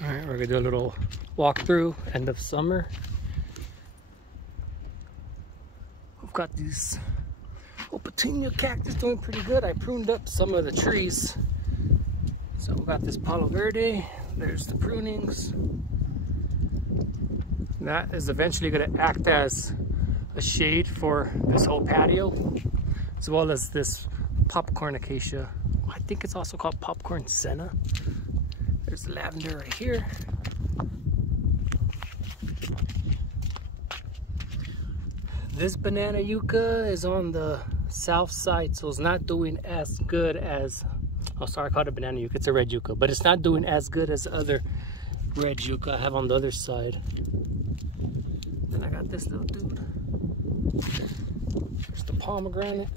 All right, we're gonna do a little walkthrough, end of summer. We've got these petunia cactus doing pretty good. I pruned up some of the trees. So we got this Palo Verde, there's the prunings. That is eventually gonna act as a shade for this whole patio, as well as this popcorn acacia. I think it's also called popcorn senna. There's the lavender right here. This banana yucca is on the south side, so it's not doing as good as, oh sorry, I called it banana yucca, it's a red yucca, but it's not doing as good as other red yucca I have on the other side. Then I got this little dude. There's the pomegranate.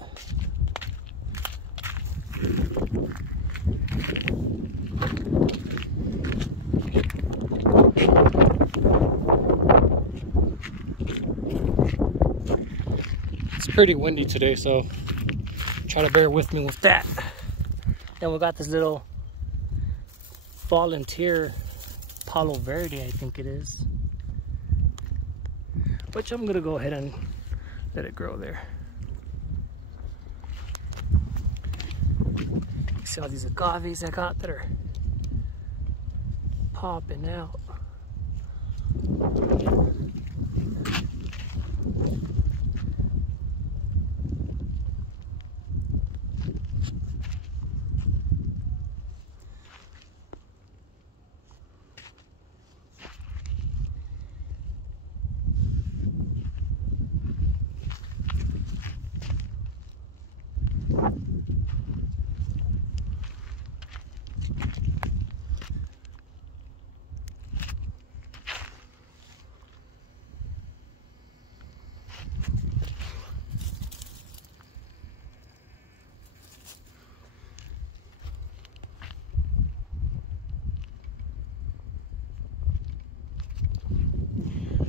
It's pretty windy today, so try to bear with me with that. Then we got this little volunteer Palo Verde, I think it is, which I'm gonna go ahead and let it grow there. See all these agaves I got that are popping out.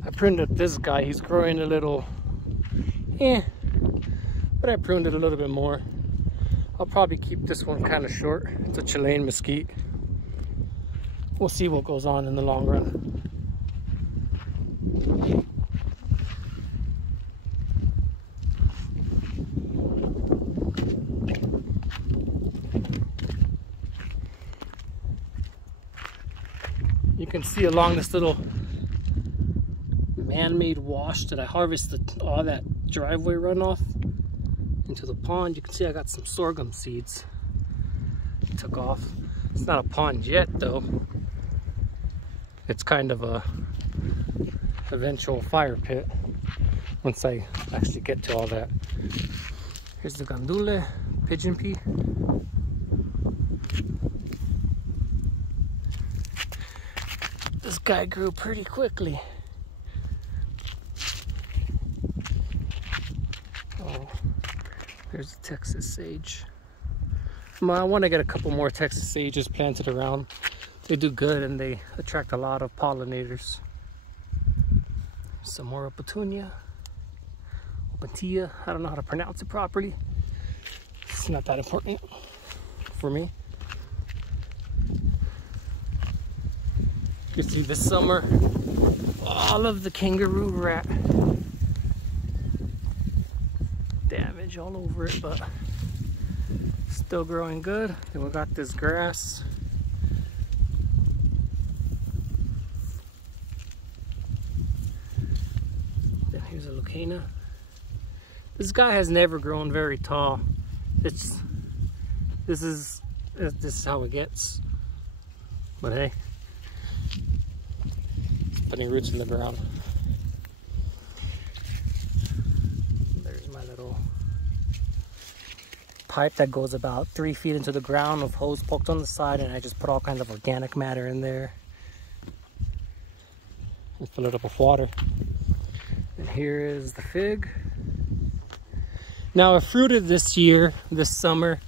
I pruned up this guy, he's growing a little, but I pruned it a little bit more. I'll probably keep this one kind of short. It's a Chilean mesquite. We'll see what goes on in the long run. You can see along this little man-made wash that I harvested all that driveway runoff into the pond. You can see I got some sorghum seeds took off. It's not a pond yet though. It's kind of a eventual fire pit once I actually get to all that. Here's the gandule, pigeon pea. This guy grew pretty quickly. There's the Texas sage. I want to get a couple more Texas sages planted around. They do good and they attract a lot of pollinators. Some more petunia. Opuntia. I don't know how to pronounce it properly. It's not that important for me. You can see this summer, all of the kangaroo rat damage all over it, but still growing good. Then we got this grass. Then here's a leucaena. This guy has never grown very tall. This is how it gets. But hey, it's putting roots in the ground. Pipe that goes about 3 feet into the ground with hose poked on the side, and I just put all kinds of organic matter in there and fill it up with water. And here is the fig. Now I fruited this year, this summer.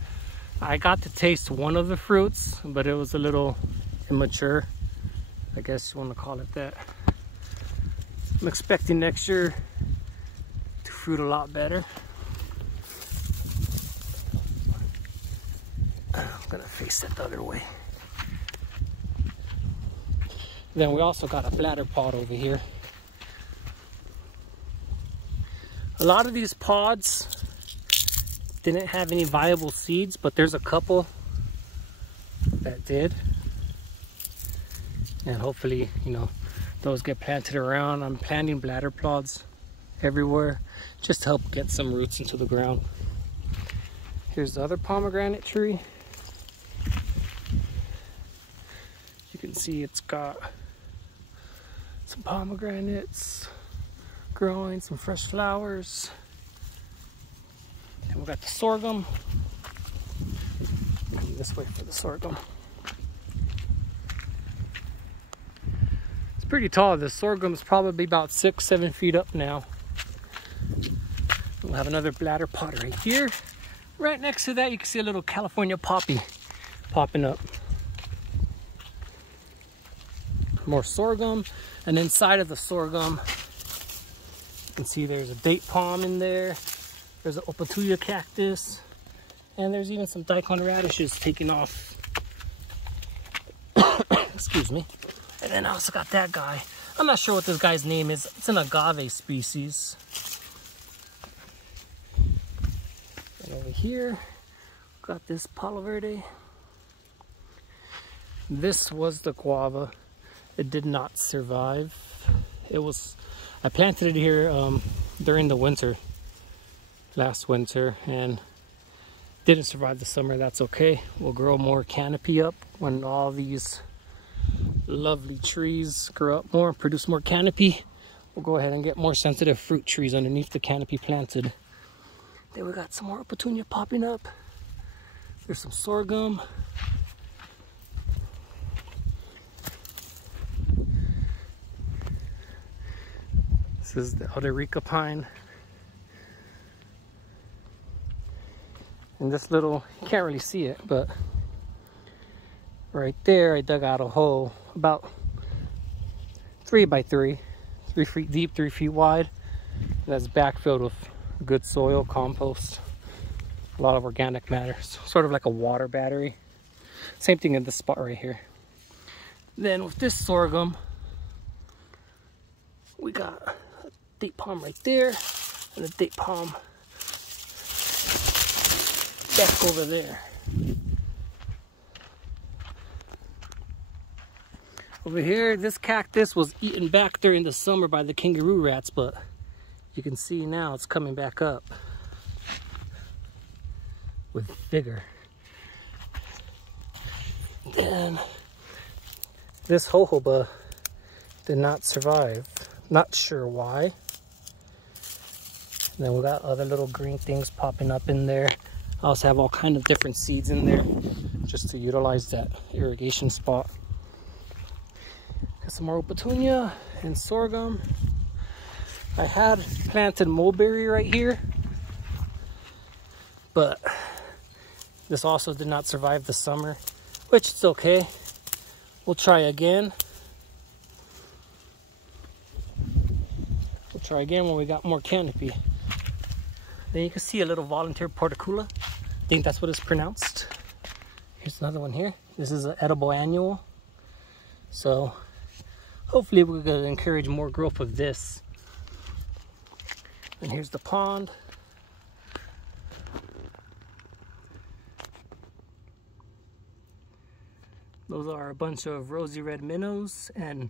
I got to taste one of the fruits, but it was a little immature. I guess you want to call it that. I'm expecting next year to fruit a lot better. I'm gonna face it the other way. Then we also got a bladder pod over here. A lot of these pods didn't have any viable seeds, but there's a couple that did. And hopefully, you know, those get planted around. I'm planting bladder pods everywhere just to help get some roots into the ground. Here's the other pomegranate tree. You can see it's got some pomegranates growing, some fresh flowers. And we got the sorghum. Come this way for the sorghum. It's pretty tall. The sorghum is probably about 6-7 feet up now. We'll have another bladder pot right here. Right next to that, you can see a little California poppy popping up. More sorghum, and inside of the sorghum, you can see there's a date palm in there. There's an opatuya cactus, and there's even some daikon radishes taking off. Excuse me. And then I also got that guy. I'm not sure what this guy's name is. It's an agave species. And over here, got this Palo Verde. This was the guava. It did not survive. I planted it here during the winter, last winter, and didn't survive the summer. That's okay. We'll grow more canopy up when all these lovely trees grow up more, produce more canopy. We'll go ahead and get more sensitive fruit trees underneath the canopy planted. Then we got some more petunia popping up. There's some sorghum. This is the Alderica pine. And this little, you can't really see it, but right there I dug out a hole about 3 by 3, 3 feet deep, 3 feet wide. And that's backfilled with good soil, compost, a lot of organic matter, sort of like a water battery. Same thing in this spot right here. Then with this sorghum, we got a date palm right there and a date palm back over there. Over here, this cactus was eaten back during the summer by the kangaroo rats, but you can see now it's coming back up with vigor. Then this jojoba did not survive. Not sure why. And then we got other little green things popping up in there. I also have all kind of different seeds in there just to utilize that irrigation spot. Got some more petunia and sorghum. I had planted mulberry right here, but this also did not survive the summer, which is okay. We'll try again. We'll try again when we got more canopy. Then you can see a little volunteer porticula. I think that's what it's pronounced. Here's another one here. This is an edible annual. So hopefully we're going to encourage more growth of this. And here's the pond. Those are a bunch of rosy red minnows, and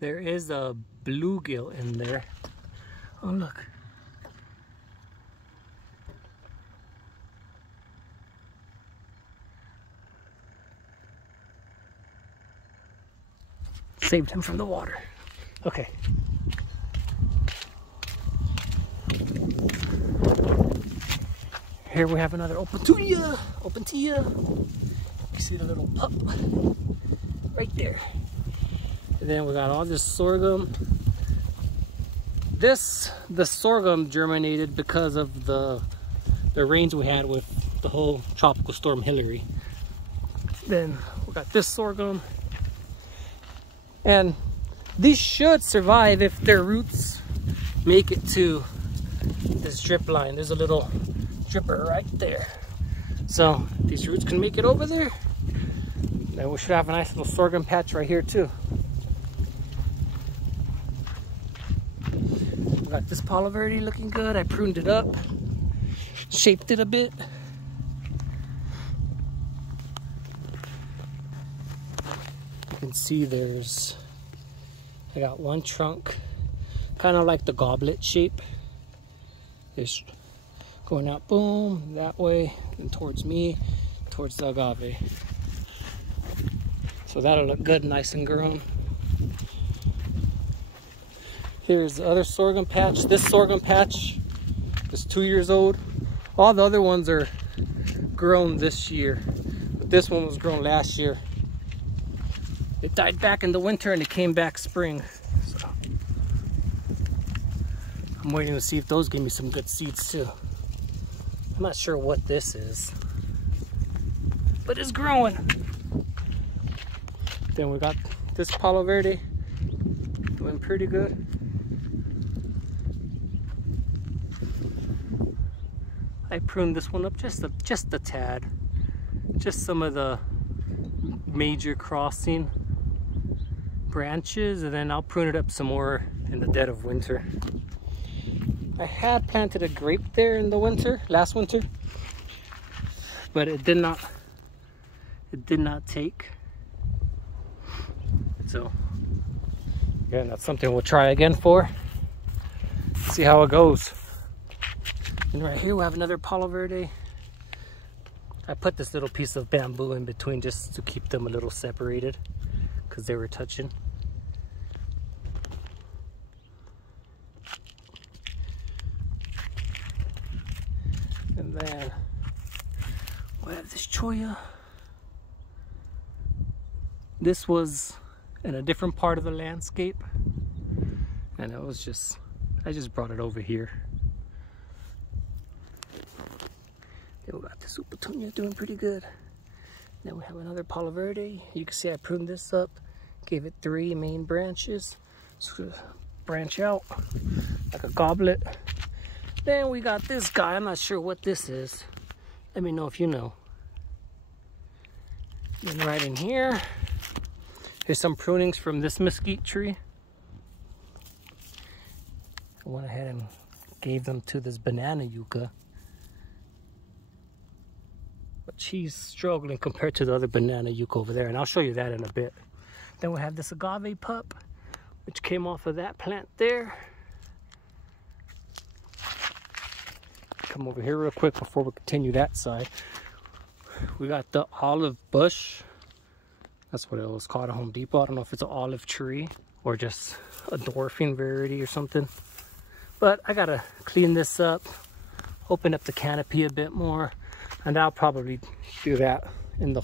there is a bluegill in there. Oh, look. Saved him from the water. Okay. Here we have another opatuya. You see the little pup right there. And then we got all this sorghum. The sorghum germinated because of the rains we had with the whole tropical storm Hillary. Then we got this sorghum. And these should survive if their roots make it to this drip line. There's a little dripper right there. So these roots can make it over there. Then we should have a nice little sorghum patch right here too. got this Palo Verde looking good. I pruned it up, shaped it a bit. You can see I got one trunk, kind of like the goblet shape. It's going out, boom, that way, and towards me, towards the agave. So that'll look good, nice and grown. Here's the other sorghum patch. This sorghum patch is 2 years old. All the other ones are grown this year, but this one was grown last year. It died back in the winter and it came back spring. So I'm waiting to see if those give me some good seeds too. I'm not sure what this is, but it's growing. Then we got this Palo Verde doing pretty good. I pruned this one up just a tad. Just some of the major crossing branches, and then I'll prune it up some more in the dead of winter. I had planted a grape there in the winter, last winter, but it did not take. So again, that's something we'll try again for. See how it goes. And right here we have another Palo Verde. I put this little piece of bamboo in between just to keep them a little separated because they were touching. And then we have this cholla. This was in a different part of the landscape, and I just brought it over here. Then we got this Upetunia doing pretty good. Then we have another Palo Verde. You can see I pruned this up, gave it 3 main branches. So branch out like a goblet. Then we got this guy. I'm not sure what this is. Let me know if you know. Then right in here, here's some prunings from this mesquite tree. I went ahead and gave them to this banana yucca. But she's struggling compared to the other banana yucca over there, and I'll show you that in a bit. Then we have this agave pup, which came off of that plant there. Come over here real quick before we continue that side. We got the olive bush. That's what it was called at Home Depot. I don't know if it's an olive tree or just a dwarfing variety or something. But I gotta clean this up, open up the canopy a bit more, and I'll probably do that in the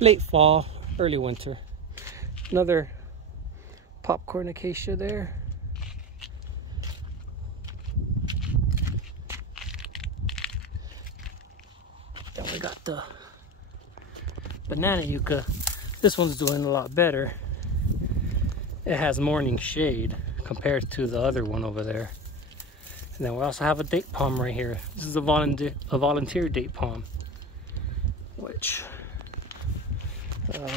late fall, early winter. Another popcorn acacia there. Then we got the banana yucca. This one's doing a lot better. It has morning shade compared to the other one over there. And then we also have a date palm right here. This is a volunteer date palm, which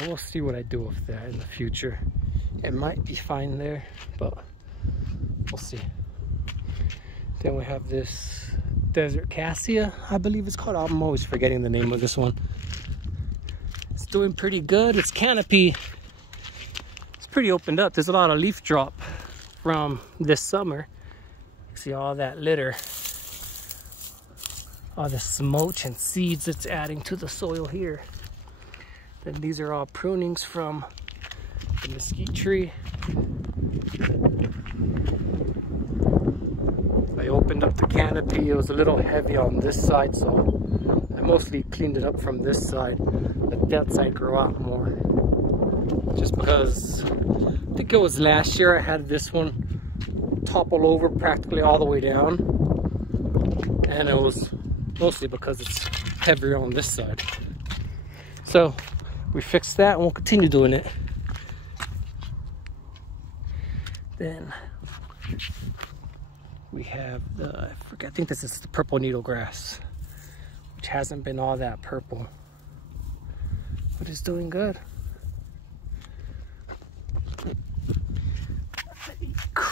we'll see what I do with that in the future. It might be fine there, but we'll see. Then we have this desert cassia, I believe it's called. I'm always forgetting the name of this one. It's doing pretty good. Its canopy, it's pretty opened up. There's a lot of leaf drop from this summer. You see all that litter, all the smolch and seeds it's adding to the soil here. Then these are all prunings from the mesquite tree. I opened up the canopy. It was a little heavy on this side, so I mostly cleaned it up from this side. Let that side grow out more. Just because I think it was last year I had this one topple over practically all the way down, and it was mostly because it's heavier on this side. So we fixed that and we'll continue doing it. Then we have the, I think this is the purple needle grass, which hasn't been all that purple, but it's doing good.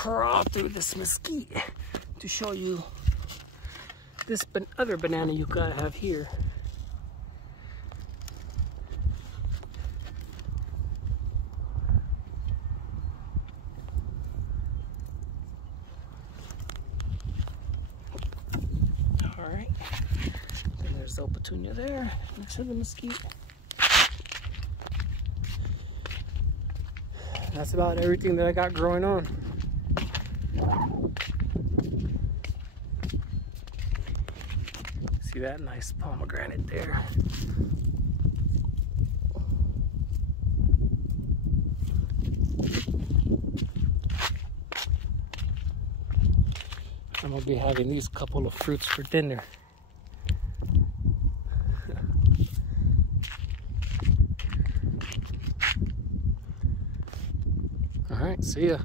crawl through this mesquite to show you this other banana yucca I have here. Alright, and there's the petunia there next to the mesquite. That's about everything that I got growing on. See that nice pomegranate there? I'm gonna be having these couple of fruits for dinner. All right, see ya.